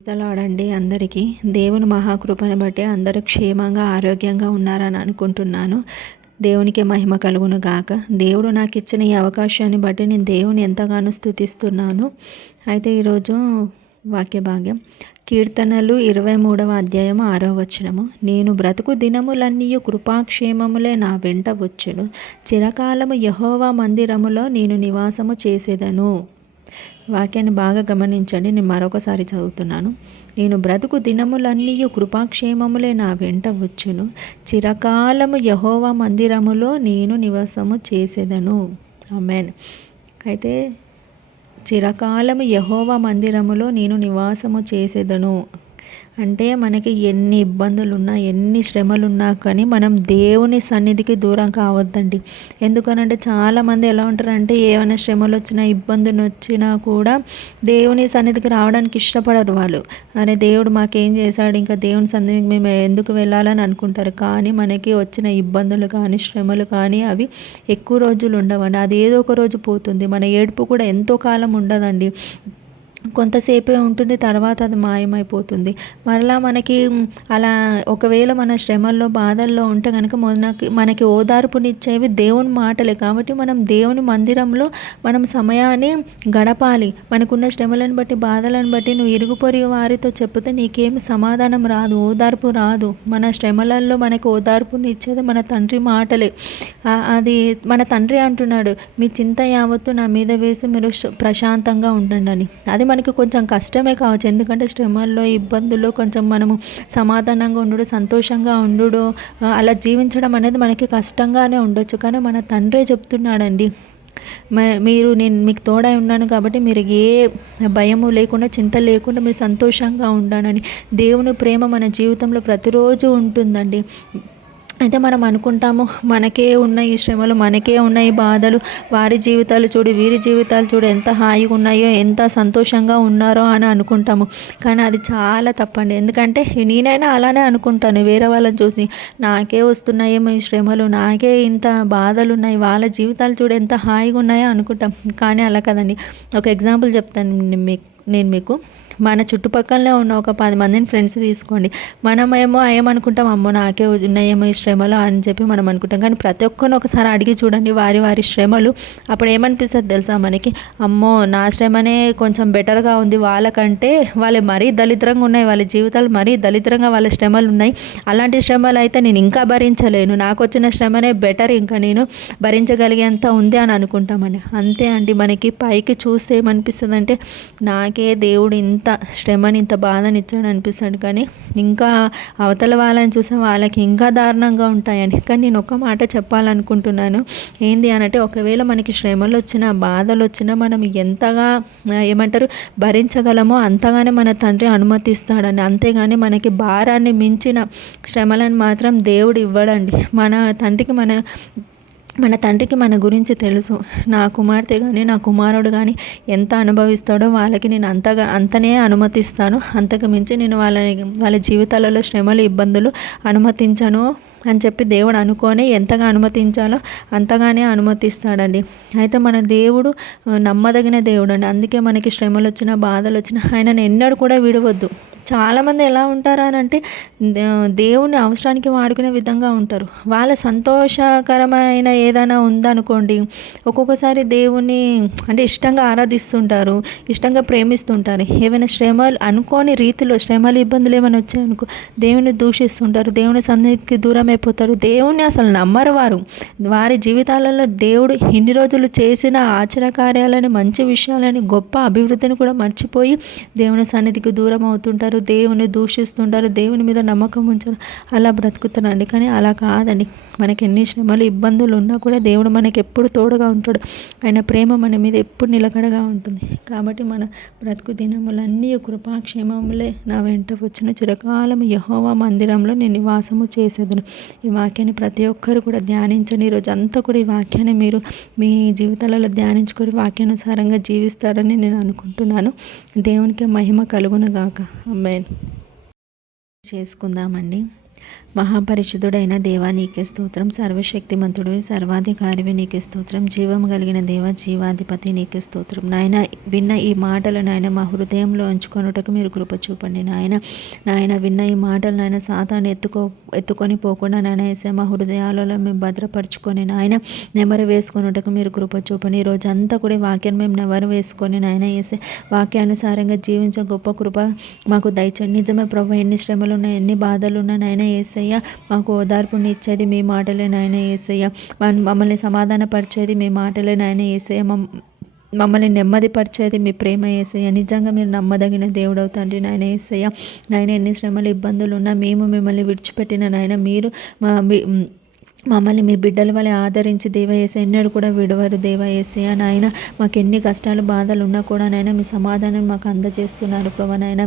స్తలాడండి అందరికీ. దేవుని మహాకృపను బట్టి అందరూ క్షేమంగా, ఆరోగ్యంగా ఉన్నారని అనుకుంటున్నాను. దేవునికి మహిమ కలుగును గాక. దేవుడు నాకు ఇచ్చిన ఈ అవకాశాన్ని బట్టి నేను దేవుని ఎంతగానో స్తుతిస్తున్నాను. అయితే ఈరోజు వాక్య భాగ్యం కీర్తనలు 23వ అధ్యాయము 6వ వచనము. నేను బ్రతుకు దినములన్నీయు కృపాక్షేమములే నా వెంట వచ్చును. చిరకాలము యెహోవా మందిరములో నేను నివాసము చేసేదను. వాక్యాన్ని బాగా గమనించండి. నేను మరొకసారి చదువుతున్నాను. నేను బ్రతుకు దినములన్నీయు కృపాక్షేమములే నా వెంట వచ్చును. చిరకాలము యెహోవా మందిరములో నేను నివాసము చేసేదను. ఆమేన్. అయితే చిరకాలము యెహోవా మందిరములో నేను నివాసము చేసేదను అంటే మనకి ఎన్ని ఇబ్బందులున్నా, ఎన్ని శ్రమలున్నా కానీ మనం దేవుని సన్నిధికి దూరం కావద్దండి. ఎందుకనంటే చాలామంది ఎలా ఉంటారంటే ఏమైనా శ్రమలు వచ్చినా, ఇబ్బందులు వచ్చినా కూడా దేవుని సన్నిధికి రావడానికి ఇష్టపడరు వాళ్ళు. అరే దేవుడు మాకేం చేశాడు, ఇంకా దేవుని సన్నిధికి మేము ఎందుకు వెళ్ళాలని అనుకుంటారు. కానీ మనకి వచ్చిన ఇబ్బందులు కానీ, శ్రమలు కానీ అవి ఎక్కువ రోజులు ఉండవండి. అది ఏదో ఒక రోజు పోతుంది. మన ఏడుపు కూడా ఎంతో కాలం ఉండదండి. కొంతసేపే ఉంటుంది, తర్వాత అది మాయమైపోతుంది. మరలా మనకి అలా ఒకవేళ మన శ్రమల్లో, బాధల్లో ఉంటే కనుక మనకి ఓదార్పునిచ్చేవి దేవుని మాటలే. కాబట్టి మనం దేవుని మందిరంలో మనం సమయాన్ని గడపాలి. మనకున్న శ్రమలను బట్టి, బాధలను బట్టి నువ్వు ఇరుగు పొరుగు వారితో చెప్తే నీకేమి సమాధానం రాదు, ఓదార్పు రాదు. మన శ్రమలలో మనకు ఓదార్పునిచ్చేది మన తండ్రి మాటలే. అది మన తండ్రి అంటున్నాడు, మీ చింత యావత్తు నా మీద వేసి మీరు ప్రశాంతంగా ఉండండి అని. అది మనకి కొంచెం కష్టమే కావచ్చు. ఎందుకంటే శ్రమల్లో, ఇబ్బందుల్లో కొంచెం మనము సమాధానంగా ఉండు, సంతోషంగా ఉండు, అలా జీవించడం అనేది మనకి కష్టంగానే ఉండొచ్చు. కానీ మన తండ్రే చెప్తున్నాడండి, నేను మీకు తోడై ఉన్నాను కాబట్టి మీరు ఏ భయము లేకుండా, చింత లేకుండా మీరు సంతోషంగా ఉండాలని. దేవుని ప్రేమ మన జీవితంలో ప్రతిరోజు ఉంటుందండి. అయితే మనం అనుకుంటాము మనకే ఉన్న ఈ శ్రమలు, మనకే ఉన్న ఈ బాధలు, వారి జీవితాలు చూడు, వీరి జీవితాలు చూడు ఎంత హాయిగా ఉన్నాయో, ఎంత సంతోషంగా ఉన్నారో అని అనుకుంటాము. కానీ అది చాలా తప్పండి. ఎందుకంటే నేనైనా అలానే అనుకుంటాను. వేరే వాళ్ళని చూసి నాకే వస్తున్నాయేమో ఈ శ్రమలు, నాకే ఇంత బాధలు ఉన్నాయి, వాళ్ళ జీవితాలు చూడు ఎంత హాయిగా ఉన్నాయో అనుకుంటాం. కానీ అలా కదండి. ఒక ఎగ్జాంపుల్ చెప్తాను నేను మీకు. మన చుట్టుపక్కలనే ఉన్న ఒక 10 మందిని ఫ్రెండ్స్ తీసుకోండి. మనమేమో ఏమనుకుంటాం, అమ్మో నాకే ఉన్నాయేమో ఈ శ్రమలు అని చెప్పి మనం అనుకుంటాం. కానీ ప్రతి ఒక్కరిని ఒకసారి అడిగి చూడండి వారి శ్రమలు. అప్పుడు ఏమనిపిస్తుంది తెలుసా మనకి, అమ్మో నా శ్రమనే కొంచెం బెటర్గా ఉంది వాళ్ళకంటే. వాళ్ళు మరీ దరిద్రంగా ఉన్నాయి, వాళ్ళ జీవితాలు మరీ దరిద్రంగా వాళ్ళ శ్రమలు ఉన్నాయి. అలాంటి శ్రమలు అయితే నేను ఇంకా భరించలేను, నాకు వచ్చిన శ్రమనే బెటర్, ఇంకా నేను భరించగలిగేంత ఉంది అని అనుకుంటామండి. అంతే అండి. మనకి పైకి చూస్తే ఏమనిపిస్తుంది అంటే నాకే దేవుడు ఇంత శ్రమని, ఇంత బాధని ఇచ్చాడు అనిపిస్తాడు. కానీ ఇంకా అవతల వాళ్ళని చూసే వాళ్ళకి ఇంకా దారుణంగా ఉంటాయని. కానీ నేను ఒక మాట చెప్పాలనుకుంటున్నాను. ఏంది అనంటే, ఒకవేళ మనకి శ్రమలు వచ్చినా, బాధలు వచ్చినా మనం ఎంతగా భరించగలమో అంతగానే మన తండ్రి అనుమతిస్తాడని. అంతేగాని మనకి భారాన్ని మించిన శ్రమలను మాత్రం దేవుడు ఇవ్వడండి. మన తండ్రికి మన గురించి తెలుసు. నా కుమార్తె కానీ, నా కుమారుడు కానీ ఎంత అనుభవిస్తాడో వాళ్ళకి నేను అంతనే అనుమతిస్తాను. అంతకు మించి నేను వాళ్ళ జీవితాలలో శ్రమలు, ఇబ్బందులు అనుమతించను అని చెప్పి దేవుడు అనుకొని ఎంతగా అనుమతించాలో అంతగానే అనుమతిస్తాడండి. అయితే మన దేవుడు నమ్మదగిన దేవుడు అండి. అందుకే మనకి శ్రమలు వచ్చినా, బాధలు వచ్చినా ఆయనను ఎన్నడూ కూడా విడవద్దు. చాలామంది ఎలా ఉంటారు అని అంటే దేవుని అవసరానికి వాడుకునే విధంగా ఉంటారు. వాళ్ళ సంతోషకరమైన ఏదైనా ఉందనుకోండి, ఒక్కొక్కసారి దేవుని అంటే ఇష్టంగా ఆరాధిస్తుంటారు, ఇష్టంగా ప్రేమిస్తుంటారు. ఏమైనా శ్రమలు అనుకోని రీతిలో శ్రమలు, ఇబ్బందులు ఏమైనా వచ్చాయనుకో దేవుని దూషిస్తుంటారు, దేవుని సన్నిధికి దూరం అయిపోతారు. దేవుని అసలు నమ్మరు వారి జీవితాలలో దేవుడు ఇన్ని రోజులు చేసిన ఆశ్చర్యకార్యాలని, మంచి విషయాలని, గొప్ప అభివృద్ధిని కూడా మర్చిపోయి దేవుని సన్నిధికి దూరం అవుతుంటారు, దేవుని దూషిస్తుంటారు, దేవుని మీద నమ్మకం ఉంచారు, అలా బ్రతుకుతారండి. కానీ అలా కాదండి. మనకి ఎన్ని శ్రమలు, ఇబ్బందులు ఉన్నా కూడా దేవుడు మనకి ఎప్పుడు తోడుగా ఉంటాడు. ఆయన ప్రేమ మన మీద ఎప్పుడు నిలకడగా ఉంటుంది. కాబట్టి మన బ్రతుకు దినములన్నీ కృపాక్షేమములే నా వెంట వచ్చిన. చిరకాలం యెహోవా మందిరంలో నేను నివాసము చేసేదను. ఈ వాక్యాన్ని ప్రతి ఒక్కరు కూడా ధ్యానించండి. ఈరోజు అంతా కూడా ఈ వాక్యాన్ని మీరు మీ జీవితాలలో ధ్యానించుకొని వాక్యానుసారంగా జీవిస్తారని నేను అనుకుంటున్నాను. దేవునికి మహిమ కలుగును గాక. ఆమేన్. చేసుకుందామండి. మహాపరిశుద్ధుడైన దేవా నీకే స్తోత్రం. సర్వశక్తిమంతుడు సర్వాధికారివి నీకే స్తోత్రం. జీవం కలిగిన దేవ జీవాధిపతి నీకే స్తోత్రం. నాయన విన్న ఈ మాటలు నాయన మా హృదయంలో ఉంచుకొనుటకు మీరు కృప చూపండి. నాయన విన్న ఈ మాటలు నాయన సాతాను ఎత్తుకొని పోకుండా నాయన వేసే మా హృదయాలలో మేము భద్రపరుచుకొని నాయన నెమరు వేసుకొనుటకు మీరు కృప చూపండి. ఈ రోజంతా కూడా వాక్యాన్ని మేము నెమరు వేసుకొని నాయన వేసే వాక్యానుసారంగా జీవించే గొప్ప కృప మాకు దయచేయండి. నిజమే ప్రభు, ఎన్ని శ్రమలు ఉన్నాయి, ఎన్ని బాధలు ఉన్నా నాయన యేసయ్య మాకు ఓదార్పుని ఇచ్చేది మీ మాటలే నాయన యేసయ్య. మమ్మల్ని సమాధానపరిచేది మీ మాటలే నాయన యేసయ్య. మమ్మల్ని నెమ్మదిపరిచేది మీ ప్రేమ యేసయ్య. నిజంగా మీరు నమ్మదగిన దేవుడు తండ్రి నాయన యేసయ్య. నాయన ఎన్ని శ్రమలు ఇబ్బందులు ఉన్నా మేము మిమ్మల్ని విడిచిపెట్టిన నాయన మీరు మమ్మల్ని మీ బిడ్డల వలె ఆదరించి దేవ యేసయ్య ఎన్నడూ కూడా విడవరు దేవ యేసయ్య. నాయన మాకు ఎన్ని కష్టాలు బాధలు ఉన్నా కూడా నాయన మీ సమాధానం మాకు అందజేస్తున్నారు ప్రభా. నాయన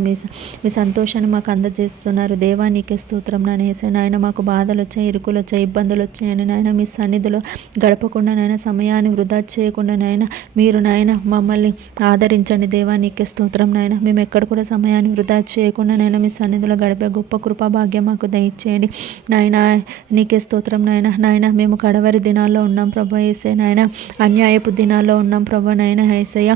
మీ సంతోషాన్ని మాకు అందజేస్తున్నారు దేవా. నీకే స్తోత్రం నాయన యేసయ్య. నాయన మాకు బాధలు వచ్చాయి, ఇరుకులు వచ్చాయి, ఇబ్బందులు వచ్చాయని నాయన మీ సన్నిధిలో గడపకుండా నాయన సమయాన్ని వృధా చేయకుండా నాయన మీరు నాయన మమ్మల్ని ఆదరించండి దేవా. నీకే స్తోత్రం నాయన. మేము ఎక్కడ కూడా సమయాన్ని వృధా చేయకుండా నాయన మీ సన్నిధిలో గడిపే గొప్ప కృపా భాగ్యం మాకు దయచేయండి నాయన. నీకే స్తోత్రం నాయన. మేము కడవరి దినాల్లో ఉన్నాం ప్రభా యేసయ్య. నాయన అన్యాయపు దినాల్లో ఉన్నాం ప్రభా నాయన యేసయ్య.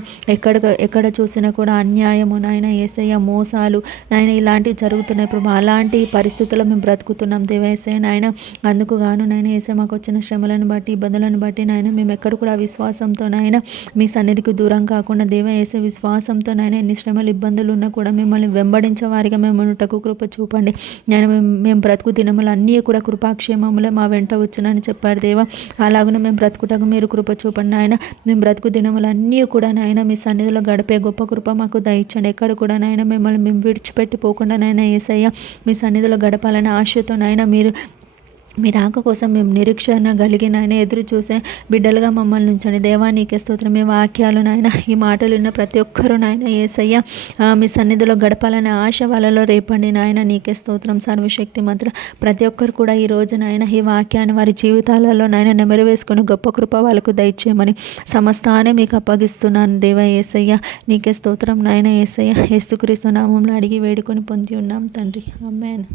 ఎక్కడ చూసినా కూడా అన్యాయము నాయన యేసయ్య, మోసాలు నాయన ఇలాంటివి జరుగుతున్నాయి ప్రభా. అలాంటి పరిస్థితుల్లో మేము బ్రతుకుతున్నాం దేవ యేసయ్య. నాయన అందుకు గాను నాయన యేసయ్య మాకు వచ్చిన శ్రమలను బట్టి ఇబ్బందులను బట్టి నాయన మేము ఎక్కడ కూడా విశ్వాసంతో నాయన మీ సన్నిధికి దూరం కాకుండా దేవ యేసయ్య విశ్వాసంతో నాయన ఎన్ని శ్రమలు ఇబ్బందులు ఉన్నా కూడా మిమ్మల్ని వెంబడించే వారిగా మేము ఉన్నటకు కృప చూపండి నాయన. మేము బ్రతుకు దినములు అన్నీ కూడా కృపాక్షేమములే మా వెంట వచ్చునని చెప్పారు దేవా. అలాగనే మేము బ్రతుకుటకు మీరు కృప చూపండి నాయన. మేము బ్రతుకు దినములన్నీ కూడా నాయన మీ సన్నిధిలో గడిపే గొప్ప కృప మాకు దయచండి. ఎక్కడ కూడా నాయన మిమ్మల్ని మేము విడిచిపెట్టిపోకుండా నాయన యేసయ్య మీ సన్నిధిలో గడపాలనే ఆశతో నాయన మీ రాక కోసం మేము నిరీక్షణ కలిగి నాయన ఎదురు చూసే బిడ్డలుగా మమ్మల్ని ఉంచండి దేవా. నీకే స్తోత్రం. మీ వాక్యాలు నాయన ఈ మాటలు ఉన్న ప్రతి ఒక్కరూ నాయన యేసయ్య మీ సన్నిధిలో గడపాలనే ఆశ వాళ్ళలో రేపండి నాయన. నీకే స్తోత్రం. సర్వశక్తి మంత్రులు ప్రతి ఒక్కరు కూడా ఈ రోజు నాయన ఈ వాక్యాన్ని వారి జీవితాలలో నాయన నెమరు వేసుకుని గొప్ప కృప వాళ్ళకు దయచేయమని సమస్తానే మీకు అప్పగిస్తున్నాను దేవా యేసయ్య. నీకే స్తోత్రం నాయన యేసయ్య. యేసుక్రీస్తు నామములో అడిగి వేడుకొని పొంది ఉన్నాం తండ్రి. ఆమేన్.